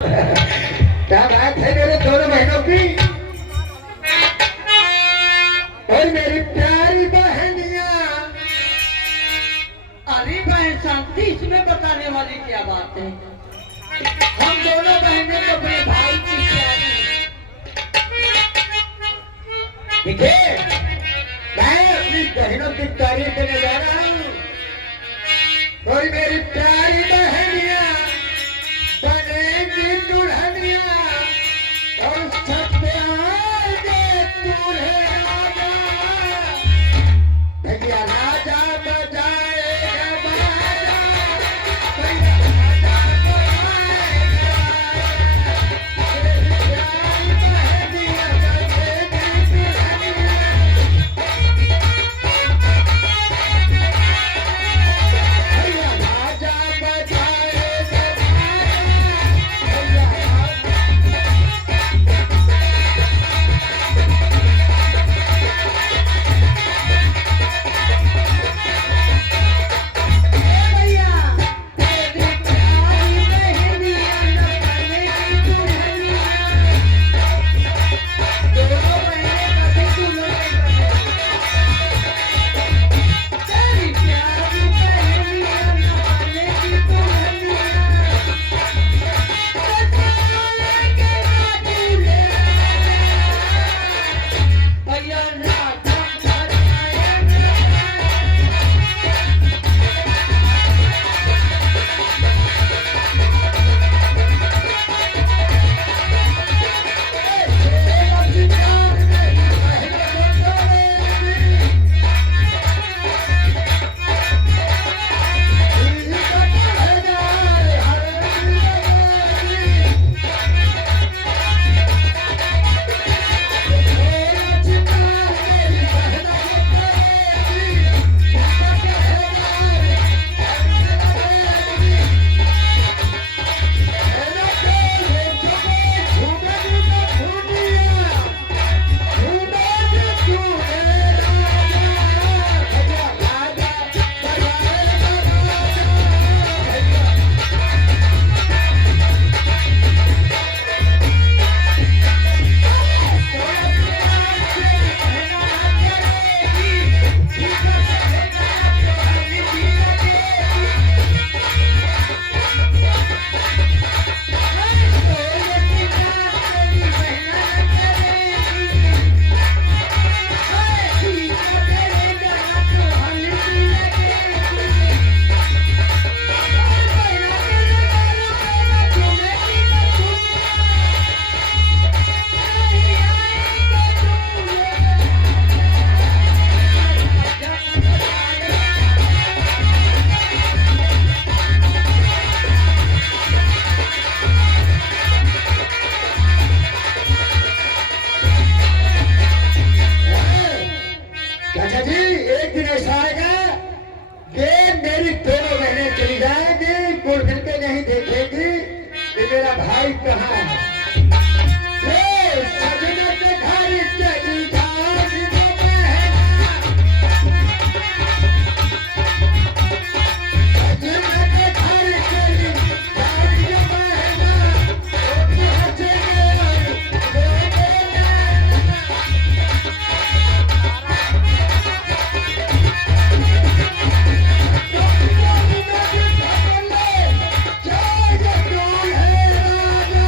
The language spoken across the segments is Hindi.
क्या बात है मेरे दोनों बहनों की और मेरी प्यारी बहनियां। अरे बहन शांति, इसमें बताने वाली क्या बात है? हम दोनों बहनें तो अपने भाई की प्यारी। देखिए, मैं अपनी बहनों की तारीफ करने जा रहा हूँ और मेरी प्यारी बहनियां बनेंगी दुल्हनियां और सबसे आगे दूल्हे राजा। भैया राजा बजाएगा बाजा, भैया राजा बजाएगा बाजा। मेरी प्यारी बहनियां बनेंगी दुल्हनियां, भैया राजा बजाएगा बाजा, भैया भैया तेरी प्यारी बहनियां न बनेगी दुल्हनियां। दोनों बहनें कभी दुल्हन बनेगी। तेरी प्यारी बहनियां न बनेगी दुल्हनियां। बजाएंगे बाजूले भैया राजा बजाएगा। चाचा जी, एक दिन ऐसा आएगा कि मेरी दोनों बहनें चली जाएंगी, मुड़ फिर के नहीं देखेगी कि मेरा भाई कहाँ है। ये सजना के घर चली जाएगी वो बहना, सजना के घर चली जाएगी वो बहना, वो पहुंचेंगे वो बहना। जय जय राजा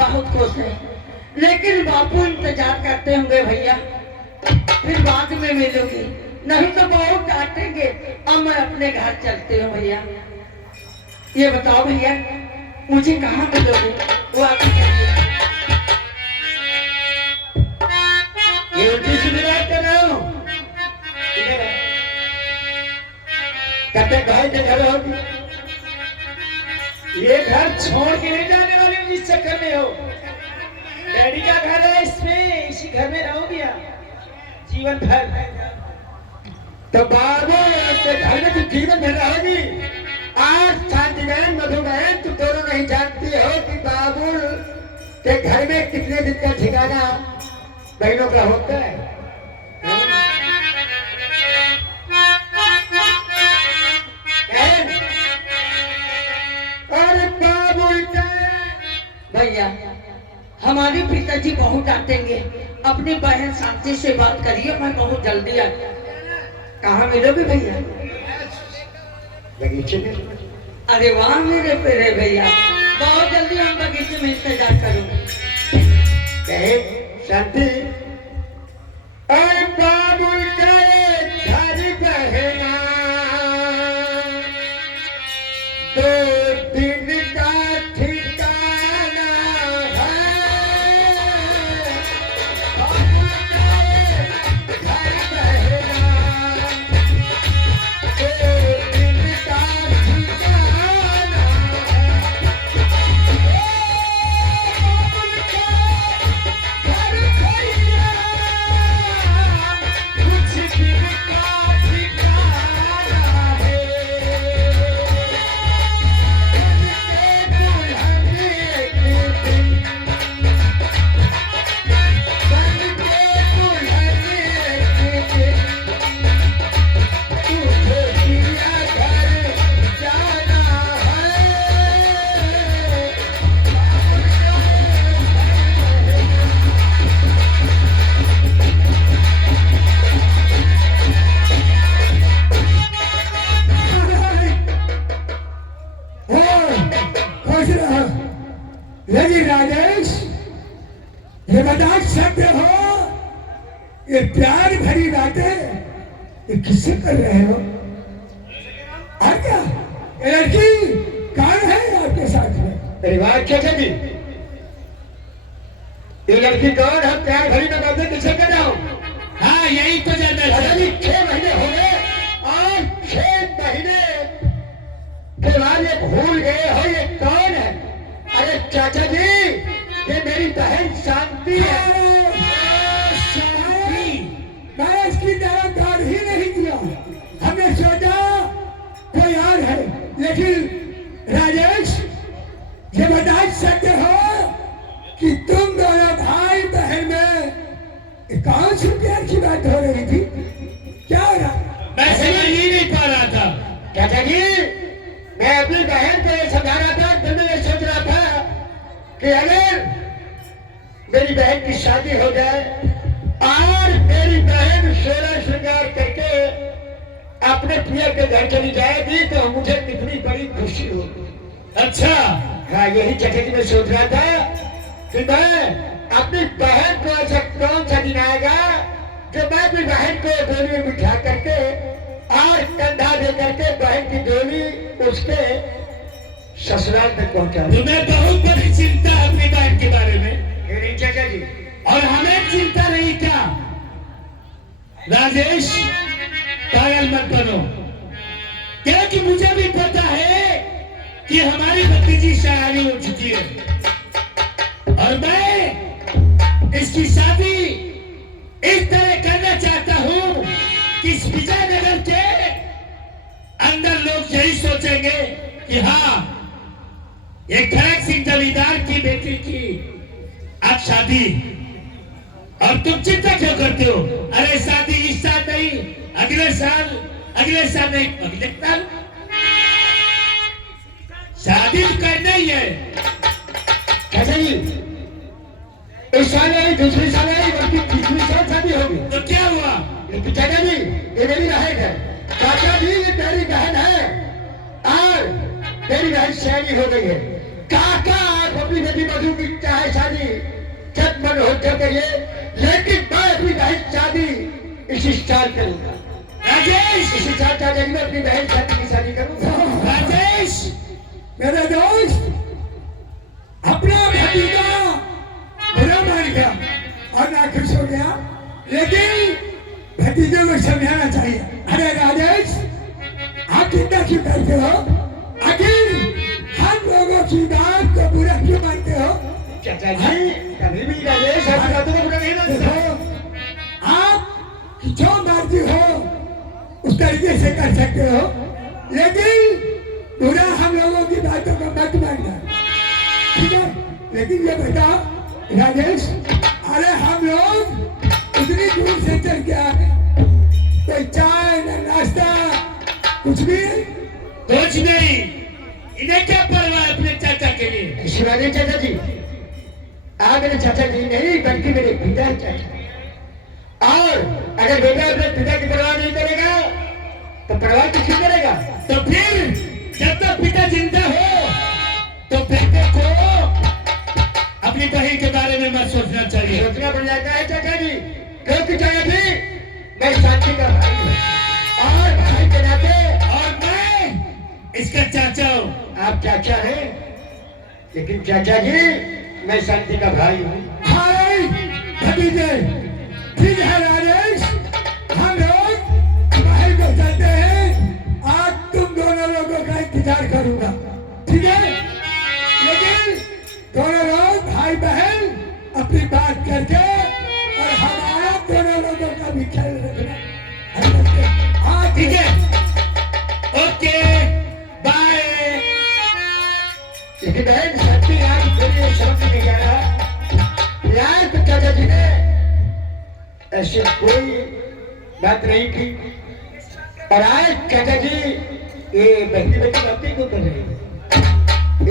बहुत खुश है, लेकिन बापू इंतजार करते होंगे भैया, फिर बाद में मिलोगी, नहीं तो बहुत डांटेंगे। अब मैं अपने घर चलते हूँ भैया। ये बताओ भैया, मुझे कहाँ मिलोगे? वो आके कहिए। ये उल्टी सीधी बात कर रहा हूँ। कब तक भाई के घर होगी? ये घर छोड़ के नहीं जाने वाले हो, इस चक्कर में हो। डैडी का घर है, इसमें इसी घर में रहोगी आप जीवन भर। तो बाबू के घर में तो जीवन भर रहोगी। आज शांति बहन मधु बहन तुम दोनों नहीं जानती हो कि बाबू के घर में कितने दिन का ठिकाना बहनों का होता है। और बाबू भैया, हमारे पिताजी बहुत डांटेंगे, अपनी बहन शांति से बात करिए, मैं बहुत जल्दी आ। कहाँ मिलोगे भैया? बगीचे में। अरे वाह मेरे प्यारे भैया, बहुत जल्दी हम बगीचे में इंतजार करूंगे। कहे शांति और बाबुल का घर बहना 2 दिन का ठिकाना है। बाबुल का घर बहना 2 दिन का ठिकाना है। बाबुल का घर भैया कुछ दिन का ठिकाना है। लेकिन राजेश, ये मजाक शब्द हो, ये प्यार भरी बातें ये किससे कर रहे हो? और क्या ये लड़की कौन है आपके साथ में? परिवार चाचा जी, ये लड़की कौन है? प्यार भरी में बातें किससे कर रहा हूँ? हाँ यही तो जानना चाचा जी। 6 महीने हो गए और 6 महीने के बाद ये भूल गए हो ये कौन है? अरे चाचा जी, ये मेरी बहन शांति है। मैं इसकी जानकारी ही नहीं दिया, हमने सोचा कोई और है, लेकिन राजेश ये बता सकते हो कि तुम दोनों भाई बहन में कौन सी प्यार की बात हो रही थी? क्या हो रहा? मैं समझ ही नहीं पा रहा था चाचा जी। मैं अपनी बहन को ये समझा रहा था, तो मैं ये सोच रहा था कि अगर मेरी बहन की शादी हो जाए और मेरी बहन 16 श्रृंगार करके अपने पियर के घर चली जाएगी तो मुझे कितनी बड़ी खुशी होगी। अच्छा हाँ, यही चाचा जी मैं सोच रहा था कि मैं अपनी बहन को ऐसा कौन सा दिन आएगा जो मैं अपनी बहन को डोली में बिठा करके और कंधा दे करके बहन की डोली उसके ससुराल तक पहुंचा। तुम्हें बहुत बड़ी चिंता है अपनी बहन के बारे में। नहीं चाचा जी, और हमें चिंता नहीं क्या? राजेश पागल मत बनो, क्योंकि मुझे भी पता है कि हमारी भतीजी शादी हो चुकी है और मैं इसकी शादी इस तरह करना चाहता हूं कि इस विजयनगर के अंदर लोग यही सोचेंगे कि हाँ, ये खड़क सिंह जमींदार की बेटी की आज शादी। और तुम चिंता क्यों करते हो? अरे शादी इस साल नहीं, अगले साल नहीं, अगले साल शादी करना ही है। चाचा जी, इस साल नहीं, दूसरी साल नहीं, बल्कि तीसरी साल शादी होगी। तो क्या हुआ? लेकिन चाचा जी, ये मेरी बहन है। चाचा जी, ये मेरी बहन है और मेरी बहन शादी हो गई है। काका आप अपनी बेटी मधु की चाहे अच्छा करिए, लेकिन मैं अपनी बहन शादी इसी साल करूंगा। राजेश, इसी साल चाचा जी मैं अपनी बहन शादी की शादी करूंगा। राजेश, मेरा दोस्त अपना भतीजा बुरा मान गया और नाखुश हो गया, लेकिन भतीजे को समझाना चाहिए। अरे राजेश, आप चिंता क्यों करते हो? आखिर हम लोगों की बात को बुरा क्यों मानते हो? चाचा जी कभी भी राजेश ऐसी बातों को बुरा नहीं मानता। देखो, आप जो मर्जी हो उस तरीके से कर सकते हो, लेकिन बुरा हम लोगों की बातों को मत मानना, ठीक है? लेकिन ये बताओ राजेश, अरे हम लोग इतनी दूर से चल के आए, कोई चाय न नाश्ता कुछ भी? कुछ नहीं। इन्हें क्या परवाह है अपने चाचा के लिए? इसी बात है चाचा जी, आप मेरे चाचा जी नहीं बल्कि मेरे पिता ही चाचा। और अगर बेटा अपने पिता की परवाह नहीं करेगा तो परवाह किसकी करेगा? तो फिर जब तक पिता जिंदा हो तो बेटे को अपनी बहन के बारे में मत सोचना चाहिए। सोचना पड़ जाता है चाचा जी, क्योंकि चाचा जी मैं शांति का भाई हूँ और भाई के नाते, और मैं इसका चाचा हूँ। आप चाचा हैं, लेकिन चाचा जी मैं शांति का भाई हूँ। हाय भतीजे, ठीक है राजेश, हम लोग बाहर को चलते हैं, आज तुम दोनों लोगों का इंतजार करूंगा, ठीक है? लेकिन दोनों लोग भाई बहन अपनी बात करके और हमारा दोनों लोगों का भी ख्याल रखना। हाँ ठीक है, ओके, बाय। लेकिन बहन सच्ची आज मेरी समझ नहीं आ रहा, यार तो चाचा जी ने ऐसी कोई बात नहीं की, और आज चाचा जी ये बहनी बहनी बातें क्यों कर रही है?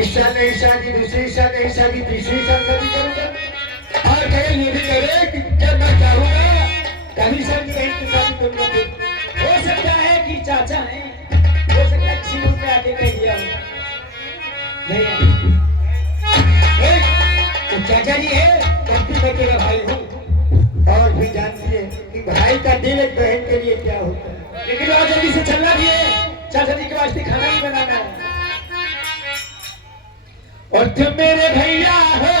इस साल नहीं शादी, दूसरी साल नहीं शादी, तीसरी साल शादी करूंगा, और कहे ये भी करे कि जब मैं चाहूंगा तभी साल की बहन की शादी करूंगा। हो सकता है कि चाचा है, हो सकता है किसी रूप में आके कह दिया हो। नहीं, तो चाचा जी है, बल्कि मैं तेरा भाई हूँ, और भी जानती है कि भाई का दिल एक बहन के लिए क्या होता है। लेकिन और जल्दी से चलना भी है, चाचा जी के वास्ते खाना भी बनाना है। और तुम मेरे भैया हो।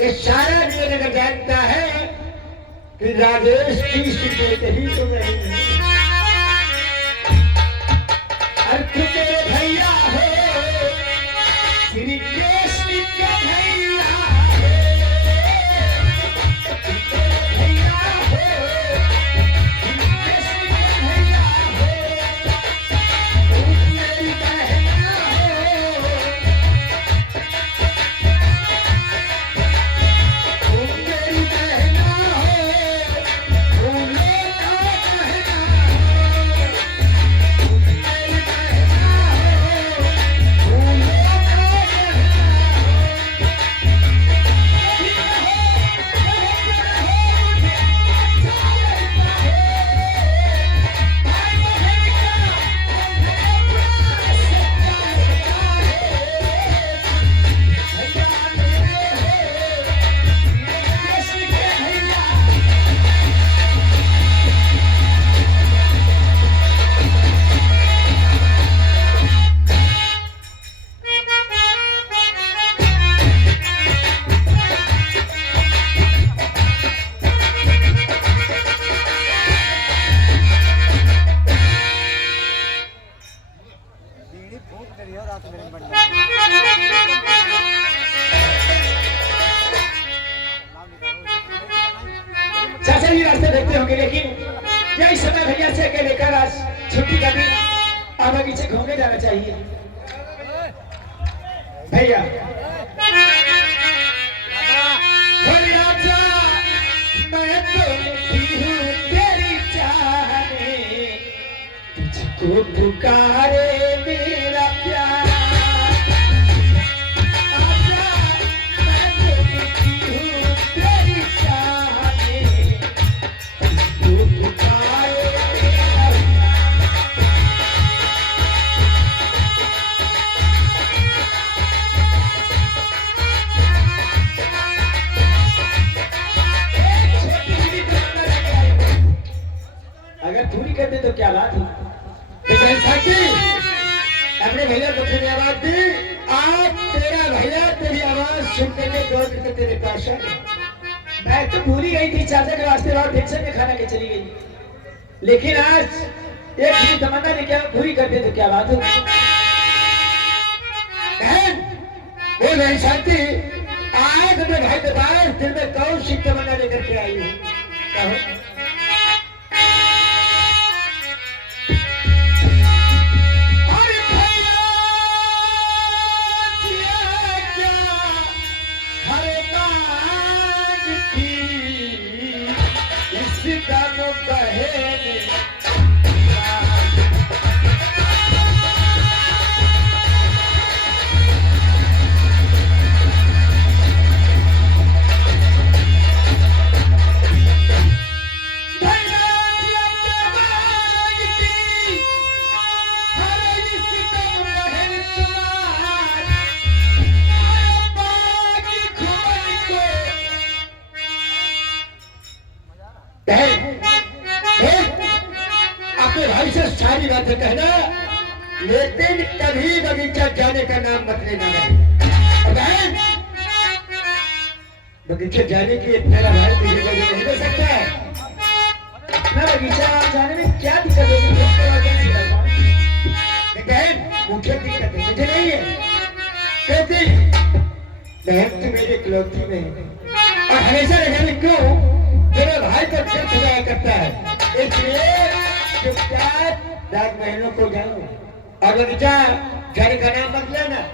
ये सारा नगर जानता है कि राजेश की शिकायत ही तो नहीं है। और तुम मेरे भैया हो, श्री कृष्ण के भैया हो। तुम मेरे भैया हो, श्री कृष्ण के भैया हो। तुम मेरी बहना हो, तुम मेरी बहना हो। फूलों का बहना हो, तुम मेरी बहना हो। फूलों का चाचा जी रास्ते देखते होंगे, लेकिन यही समय भैया से के लेकर आज छुट्टी का दिन आप बगीचे घूमने जाना चाहिए। भैया बोले आजा, मैं तो लिखी हूँ तेरी चाहने, तुझको पुकारे मेरा प्यार। आजा, मैं तो लिखी हूँ तेरी चाहने, तुझको पुकारे मेरा प्यार। कर दे तो क्या बात है। लेकिन साथी अपने भैया को तेरी आवाज दी, आज तेरा भैया तेरी आवाज सुनते के दौड़ के तेरे पास आ गया। मैं तो भूल ही गई थी चाचा के वास्ते और टेंशन में खाना के चली गई, लेकिन आज एक ही तमन्ना लेके आओ, पूरी कर दे तो क्या बात हो। बहन वो नहीं शांति, आज अपने भाई के पास दिल में कौन सी तमन्ना लेकर के आई हूँ? कहो। अपने भाई से सारी बातें कहना, लेकिन कभी बगीचा जाने का नाम मत लेना। बहन बगीचा जाने की मेरा भाई तुझे जगह नहीं दे सकता है। मैं बगीचा जाने में क्या दिक्कत होगी? बहन मुझे दिक्कत है, मुझे नहीं है। कहती बहन तू मेरी इकलौती में है और हमेशा रहने क्यों तेरे भाई को फिर खुदाया करता है, इसलिए चुपचाप 10 महीनों को जाओ और बगीचा जाने का नाम मत लेना।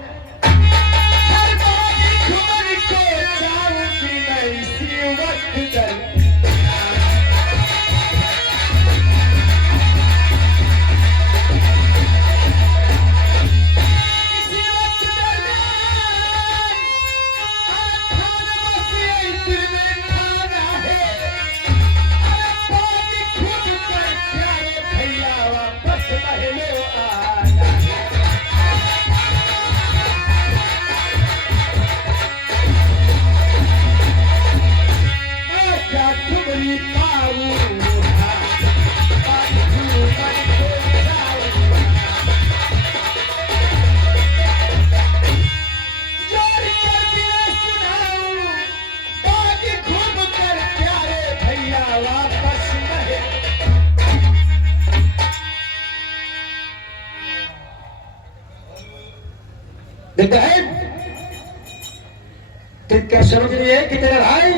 तुम क्या समझ रही है कि तेरा भाई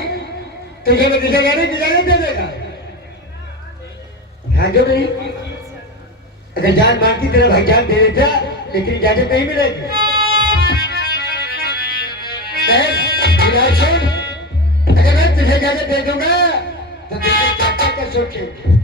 तुझे बगीचा जाने की इजाजत दे देगा? हाँ जो नहीं, अगर जान मांगती तेरा भाई जान दे देता, लेकिन इजाजत नहीं मिलेगी। अगर मैं तुझे इजाजत दे दूंगा तो तुझे चाचा का सोचेगी।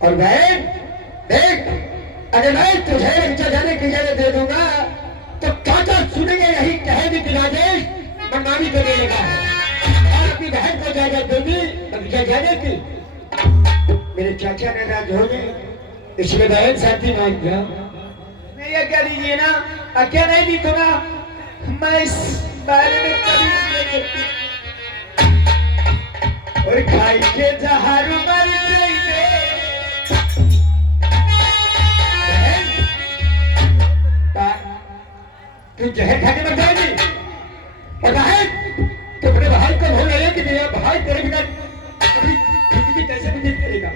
और बहन देख, अगर मैं तुझे बगीचा जाने की इजाजत दे दूंगा तो चाचा सुनेंगे यही कहेंगे कि राजेश मनमानी करने लगा है और अपनी बहन को इजाजत देगी बगीचा जाने की। मेरे चाचा नाराज हो गए, इसलिए बहन साथी मान जाओ नहीं आज्ञा दीजिए ना, आज्ञा नहीं दी तो ना मैं इस बारे में कभी नहीं करती। और खाई के जहर मर जाइए तू जहर खा के मर जाएगी। और तो अपने भाई को भूल रहे कि मेरा भाई तेरे बिना अपनी जिंदगी कैसे व्यतीत करेगा।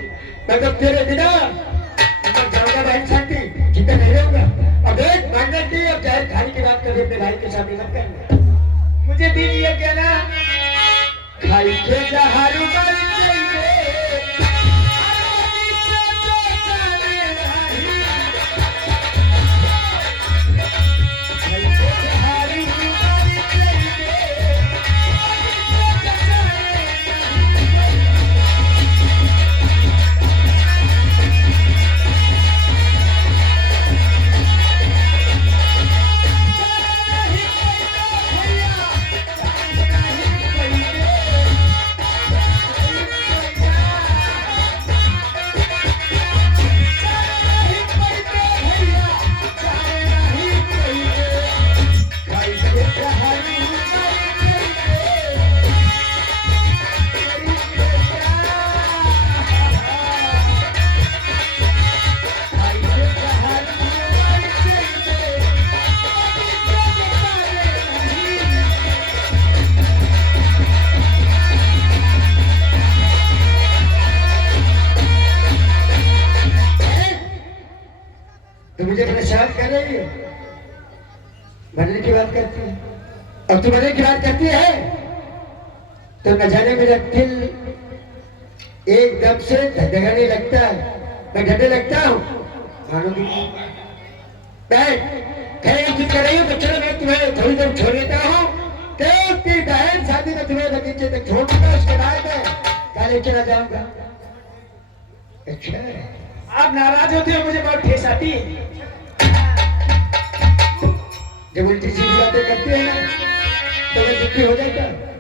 मैं तो तेरे बिना मर जाऊंगा बहन शांति, जिंदा नहीं रहूंगा। अब देख मांगना की अब जहर खाने की बात कभी अपने भाई के सामने मत करना। मुझे दीजिए क्या ना खाई के जहर मर जाइए। तो मुझे परेशान कर रही है, बनने की बात करती है। अब तू बनने की बात करती है तो न जाने मेरा दिल एकदम से धड़कने लगता है, मैं डरने लगता हूँ। मानोगी बहन जिद कर रही हूँ तो चलो मैं तुम्हें थोड़ी देर छोड़ देता हूँ। तेरी बहन शादी में तुम्हें बगीचे तक छोड़ दूंगा, उसके बाद मैं काले चला जाऊंगा। अच्छा आप नाराज होते हो, मुझे बहुत ठेस आती है जब उल्टी सीधी बातें करते हैं ना तो मैं दुखी हो जाता।